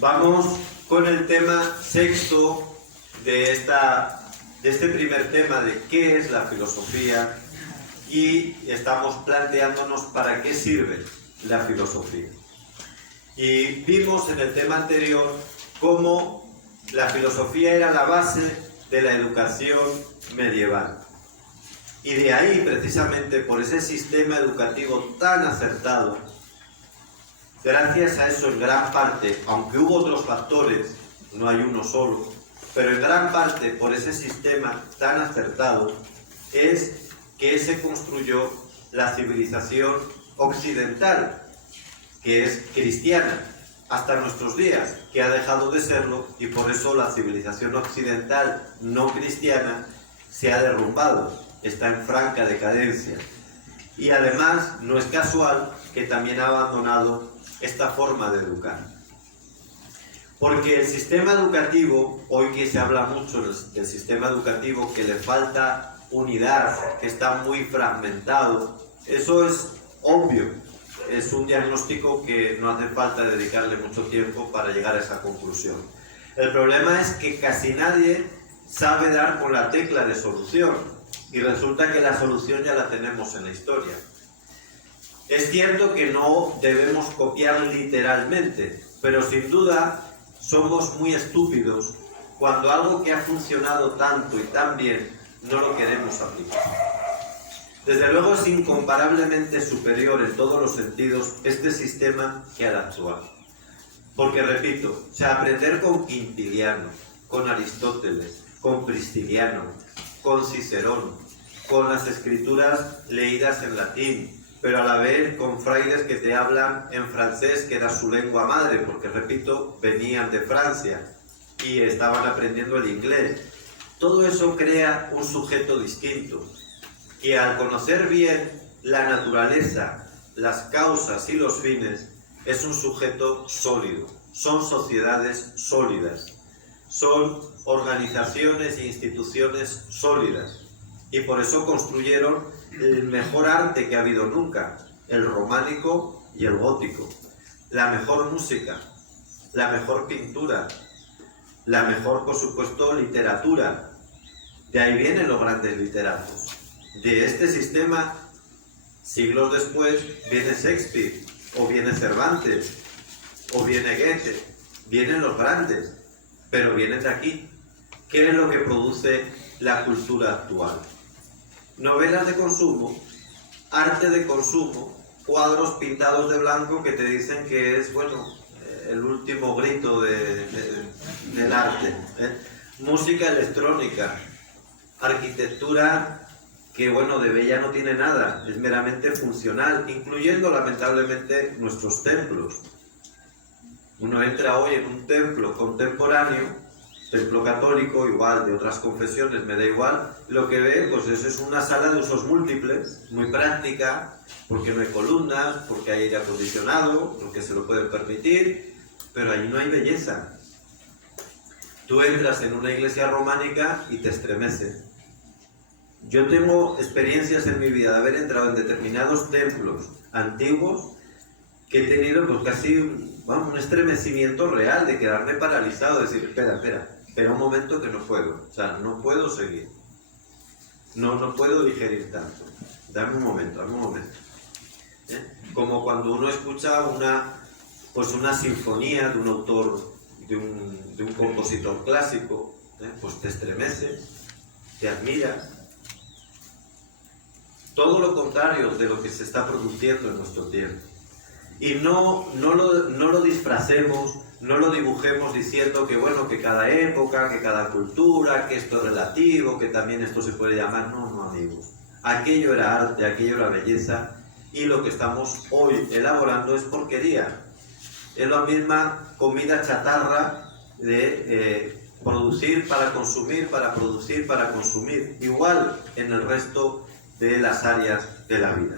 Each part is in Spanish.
Vamos con el tema sexto de este primer tema de qué es la filosofía, y estamos planteándonos para qué sirve la filosofía. Y vimos en el tema anterior cómo la filosofía era la base de la educación medieval. Y de ahí, precisamente por ese sistema educativo tan acertado, gracias a eso en gran parte, aunque hubo otros factores, no hay uno solo, pero en gran parte por ese sistema tan acertado, es que se construyó la civilización occidental, que es cristiana, hasta nuestros días, que ha dejado de serlo, y por eso la civilización occidental no cristiana se ha derrumbado, está en franca decadencia. Y además no es casual que también ha abandonado esta forma de educar. Porque el sistema educativo, hoy que se habla mucho del sistema educativo, que le falta unidad, que está muy fragmentado, eso es obvio, es un diagnóstico que no hace falta dedicarle mucho tiempo para llegar a esa conclusión. El problema es que casi nadie sabe dar con la tecla de solución, y resulta que la solución ya la tenemos en la historia. Es cierto que no debemos copiar literalmente, pero sin duda somos muy estúpidos cuando algo que ha funcionado tanto y tan bien no lo queremos aplicar. Desde luego es incomparablemente superior en todos los sentidos este sistema que al actual. Porque, repito, aprender con Quintiliano, con Aristóteles, con Prisciliano, con Cicerón, con las escrituras leídas en latín, pero a la vez con frailes que te hablan en francés, que era su lengua madre, porque, repito, venían de Francia y estaban aprendiendo el inglés. Todo eso crea un sujeto distinto, que al conocer bien la naturaleza, las causas y los fines, es un sujeto sólido. Son sociedades sólidas, son organizaciones e instituciones sólidas, y por eso construyeron el mejor arte que ha habido nunca, el románico y el gótico, la mejor música, la mejor pintura, la mejor, por supuesto, literatura. De ahí vienen los grandes literatos. De este sistema, siglos después, viene Shakespeare, o viene Cervantes, o viene Goethe. Vienen los grandes, pero vienen de aquí. ¿Qué es lo que produce la cultura actual? Novelas de consumo, arte de consumo, cuadros pintados de blanco que te dicen que es, bueno, el último grito del arte. Música electrónica, arquitectura que, bueno, de bella no tiene nada, es meramente funcional, incluyendo lamentablemente nuestros templos. Uno entra hoy en un templo contemporáneo, templo católico, igual de otras confesiones, me da igual, lo que ve pues es una sala de usos múltiples, muy práctica, porque no hay columnas, porque hay aire acondicionado, porque se lo pueden permitir, pero allí no hay belleza. Tú entras en una iglesia románica y te estremece. Yo tengo experiencias en mi vida de haber entrado en determinados templos antiguos que he tenido pues casi un estremecimiento real, de quedarme paralizado, de decir, espera un momento que no puedo, no puedo seguir, no puedo digerir tanto, dame un momento. Como cuando uno escucha una sinfonía de un autor, de un compositor clásico, pues te estremece, te admiras. Todo lo contrario de lo que se está produciendo en nuestro tiempo. Y no lo disfracemos, no lo dibujemos diciendo que, bueno, que cada época, que cada cultura, que esto es relativo, que también esto se puede llamar. No, amigos. Aquello era arte, aquello era belleza, y lo que estamos hoy elaborando es porquería. Es la misma comida chatarra de producir para consumir, para producir para consumir, igual en el resto de las áreas de la vida.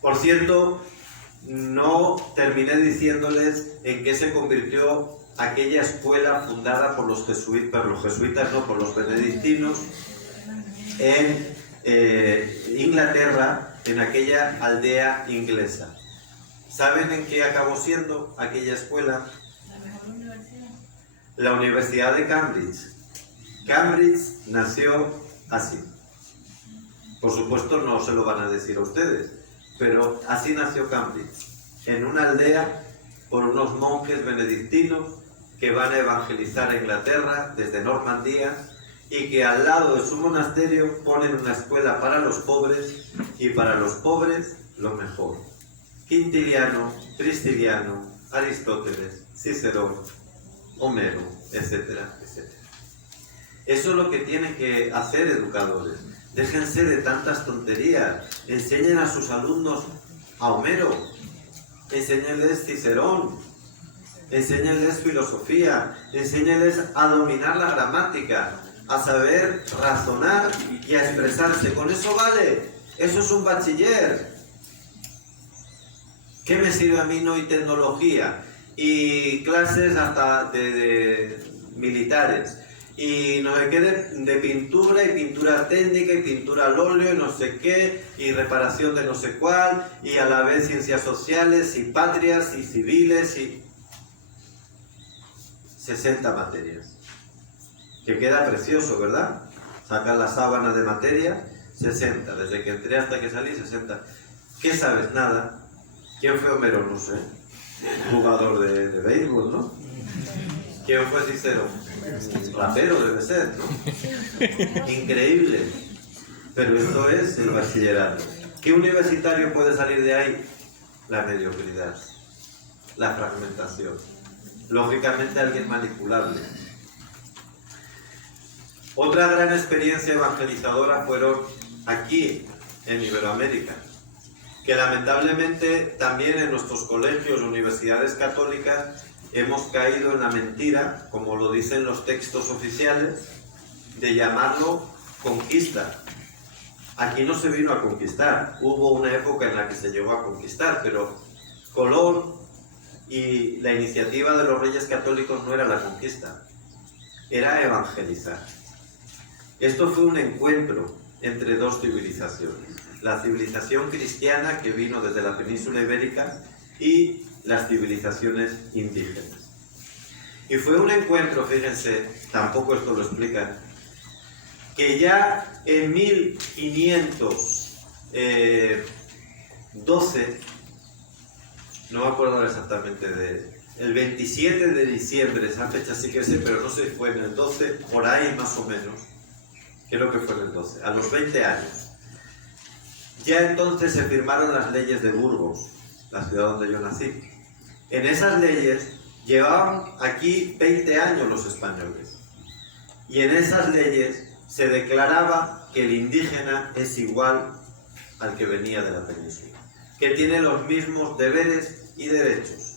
Por cierto, no terminé diciéndoles en qué se convirtió aquella escuela fundada por los jesuitas, no, por los benedictinos, en Inglaterra, en aquella aldea inglesa. ¿Saben en qué acabó siendo aquella escuela? La mejor universidad La Universidad de Cambridge. Cambridge nació así. Por supuesto no se lo van a decir a ustedes, pero así nació Cambridge, en una aldea por unos monjes benedictinos que van a evangelizar a Inglaterra desde Normandía y que al lado de su monasterio ponen una escuela para los pobres y para los pobres lo mejor. Quintiliano, Prisciliano, Aristóteles, Cicerón, Homero, etcétera, etcétera. Eso es lo que tienen que hacer educadores. Déjense de tantas tonterías. Enseñen a sus alumnos a Homero, enséñenles Cicerón, enséñenles filosofía, enséñenles a dominar la gramática, a saber razonar y a expresarse. Con eso vale. Eso es un bachiller. ¿Qué me sirve a mí no y tecnología? Y clases hasta de militares. Y no sé qué de pintura y pintura técnica y pintura al óleo y no sé qué y reparación de no sé cuál y a la vez ciencias sociales y patrias y civiles y 60 materias. Que queda precioso, ¿verdad? Sacan la sábana de materia, 60. Desde que entré hasta que salí, 60. ¿Qué sabes? Nada. ¿Quién fue Homero? No sé. Jugador de béisbol, ¿no? ¿Quién fue Cicerón? Rapero debe ser, ¿no? Increíble. Pero esto es el bachillerato. ¿Qué universitario puede salir de ahí? La mediocridad, la fragmentación. Lógicamente alguien manipulable. Otra gran experiencia evangelizadora fueron aquí, en Iberoamérica, que lamentablemente también en nuestros colegios, universidades católicas, hemos caído en la mentira, como lo dicen los textos oficiales, de llamarlo conquista. Aquí no se vino a conquistar. Hubo una época en la que se llegó a conquistar, pero Colón y la iniciativa de los reyes católicos no era la conquista, era evangelizar. Esto fue un encuentro entre dos civilizaciones. La civilización cristiana que vino desde la península ibérica y las civilizaciones indígenas. Y fue un encuentro, fíjense, tampoco esto lo explican, que ya en 1512, no me acuerdo exactamente el 27 de diciembre, esa fecha sí que sé, pero no sé si fue en el 12, por ahí más o menos, creo que fue en el 12, a los 20 años. Ya entonces se firmaron las leyes de Burgos, la ciudad donde yo nací. En esas leyes llevaban aquí 20 años los españoles. Y en esas leyes se declaraba que el indígena es igual al que venía de la península, que tiene los mismos deberes y derechos,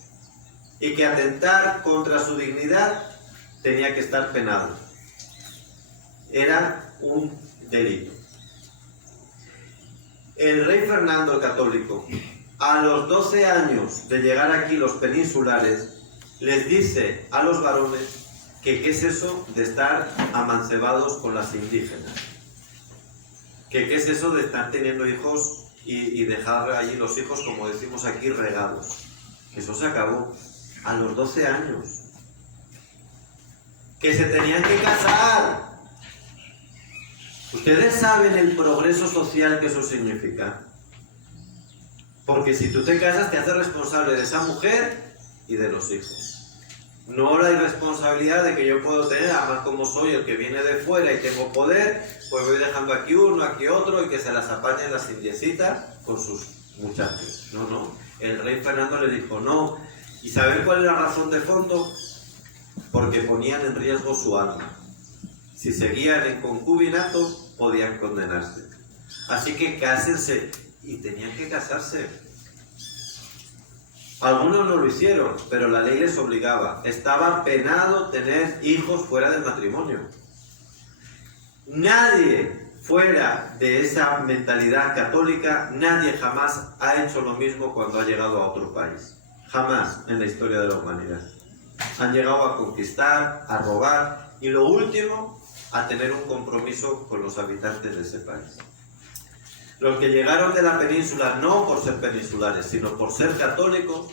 y que atentar contra su dignidad tenía que estar penado. Era un delito. El rey Fernando el Católico, a los 12 años de llegar aquí los peninsulares, les dice a los varones que qué es eso de estar amancebados con las indígenas, que qué es eso de estar teniendo hijos y dejar allí los hijos, como decimos aquí, regados. Que eso se acabó a los 12 años. Que se tenían que casar. ¿Ustedes saben el progreso social que eso significa? Porque si tú te casas, te haces responsable de esa mujer y de los hijos. No la irresponsabilidad de que yo puedo tener, además como soy el que viene de fuera y tengo poder, pues voy dejando aquí uno, aquí otro, y que se las apañen las indiecitas con sus muchachos. No, no. El rey Fernando le dijo no. ¿Y saber cuál es la razón de fondo? Porque ponían en riesgo su alma. Si seguían en concubinato, podían condenarse. Así que cásense. Y tenían que casarse. Algunos no lo hicieron, pero la ley les obligaba. Estaba penado tener hijos fuera del matrimonio. Nadie fuera de esa mentalidad católica, nadie jamás ha hecho lo mismo cuando ha llegado a otro país. Jamás en la historia de la humanidad. Han llegado a conquistar, a robar y lo último, a tener un compromiso con los habitantes de ese país. Los que llegaron de la península no por ser peninsulares, sino por ser católicos,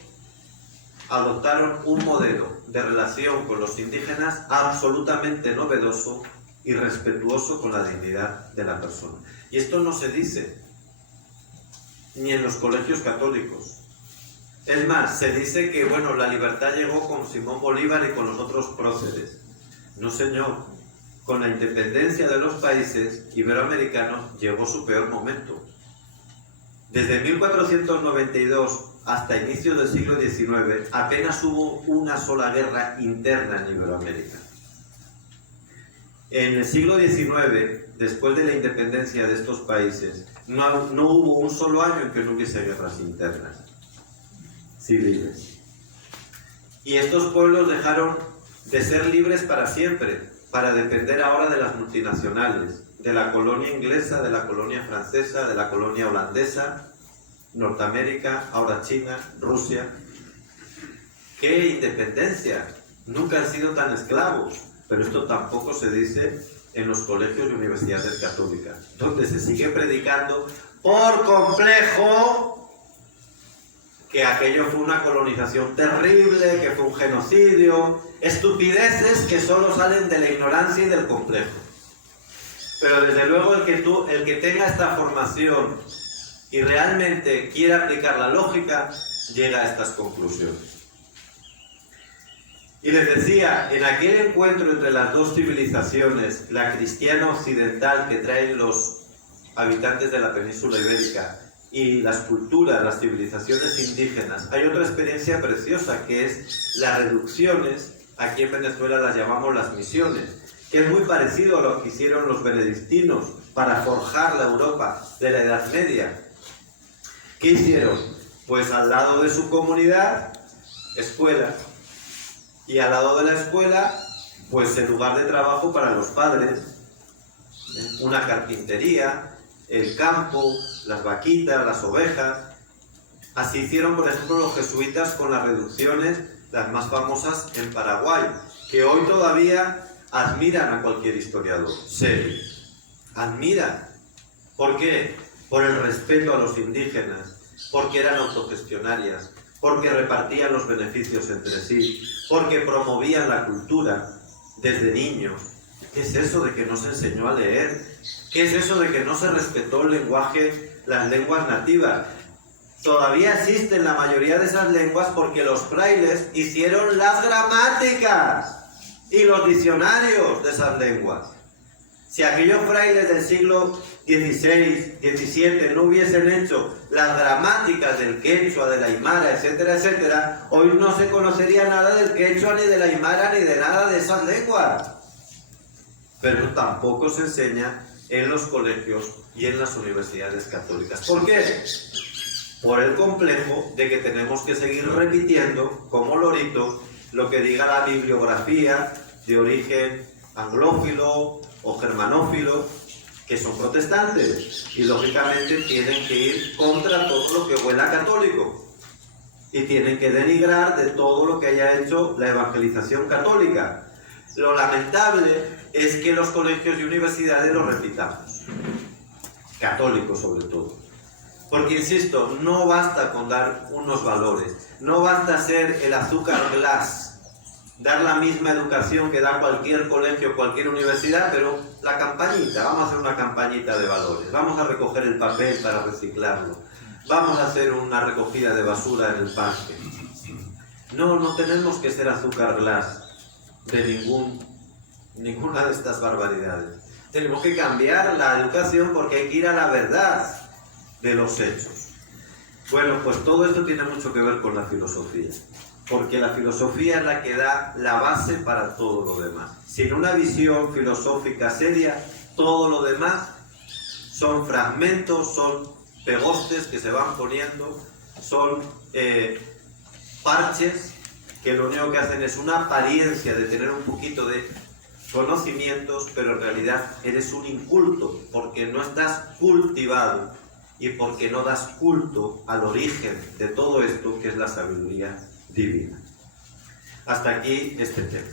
adoptaron un modelo de relación con los indígenas absolutamente novedoso y respetuoso con la dignidad de la persona. Y esto no se dice ni en los colegios católicos. Es más, se dice que, bueno, la libertad llegó con Simón Bolívar y con los otros próceres. No, señor. Con la independencia de los países iberoamericanos llegó su peor momento. Desde 1492 hasta inicios del siglo XIX apenas hubo una sola guerra interna en Iberoamérica. En el siglo XIX, después de la independencia de estos países, no hubo un solo año en que no hubiese guerras internas civiles. Y estos pueblos dejaron de ser libres para siempre, para depender ahora de las multinacionales, de la colonia inglesa, de la colonia francesa, de la colonia holandesa, Norteamérica, ahora China, Rusia. ¡Qué independencia! Nunca han sido tan esclavos, pero esto tampoco se dice en los colegios y universidades católicas, donde se sigue predicando por complejo que aquello fue una colonización terrible, que fue un genocidio, estupideces que solo salen de la ignorancia y del complejo. Pero desde luego el que tenga esta formación y realmente quiera aplicar la lógica, llega a estas conclusiones. Y les decía, en aquel encuentro entre las dos civilizaciones, la cristiana occidental que traen los habitantes de la península ibérica y las culturas, las civilizaciones indígenas, hay otra experiencia preciosa que es las reducciones. Aquí en Venezuela las llamamos las misiones, que es muy parecido a lo que hicieron los benedictinos para forjar la Europa de la Edad Media. ¿Qué hicieron? Pues al lado de su comunidad, escuela, y al lado de la escuela, pues el lugar de trabajo para los padres, una carpintería, el campo, las vaquitas, las ovejas. Así hicieron, por ejemplo, los jesuitas con las reducciones, las más famosas en Paraguay, que hoy todavía admiran a cualquier historiador serio. Admiran. ¿Por qué? Por el respeto a los indígenas, porque eran autogestionarias, porque repartían los beneficios entre sí, porque promovían la cultura desde niños. ¿Qué es eso de que no se enseñó a leer? ¿Qué es eso de que no se respetó el lenguaje, las lenguas nativas? Todavía existen la mayoría de esas lenguas porque los frailes hicieron las gramáticas y los diccionarios de esas lenguas. Si aquellos frailes del siglo XVI, XVII no hubiesen hecho las gramáticas del quechua, de la aymara, etcétera, etcétera, hoy no se conocería nada del quechua, ni de la aymara, ni de nada de esas lenguas. Pero tampoco se enseña en los colegios y en las universidades católicas. ¿Por qué? Por el complejo de que tenemos que seguir repitiendo, como loritos, lo que diga la bibliografía de origen anglófilo o germanófilo, que son protestantes, y lógicamente tienen que ir contra todo lo que huela católico, y tienen que denigrar de todo lo que haya hecho la evangelización católica. Lo lamentable es que los colegios y universidades lo repitamos, católicos sobre todo. Porque, insisto, no basta con dar unos valores, no basta ser el azúcar glass, dar la misma educación que da cualquier colegio, cualquier universidad, pero la campañita, vamos a hacer una campañita de valores, vamos a recoger el papel para reciclarlo, vamos a hacer una recogida de basura en el parque. No tenemos que ser azúcar glass de ninguna de estas barbaridades. Tenemos que cambiar la educación porque hay que ir a la verdad de los hechos. Bueno, pues todo esto tiene mucho que ver con la filosofía, porque la filosofía es la que da la base para todo lo demás. Sin una visión filosófica seria, todo lo demás son fragmentos, son pegostes que se van poniendo, son parches que lo único que hacen es una apariencia de tener un poquito de conocimientos, pero en realidad eres un inculto, porque no estás cultivado y porque no das culto al origen de todo esto, que es la sabiduría divina. Hasta aquí este tema.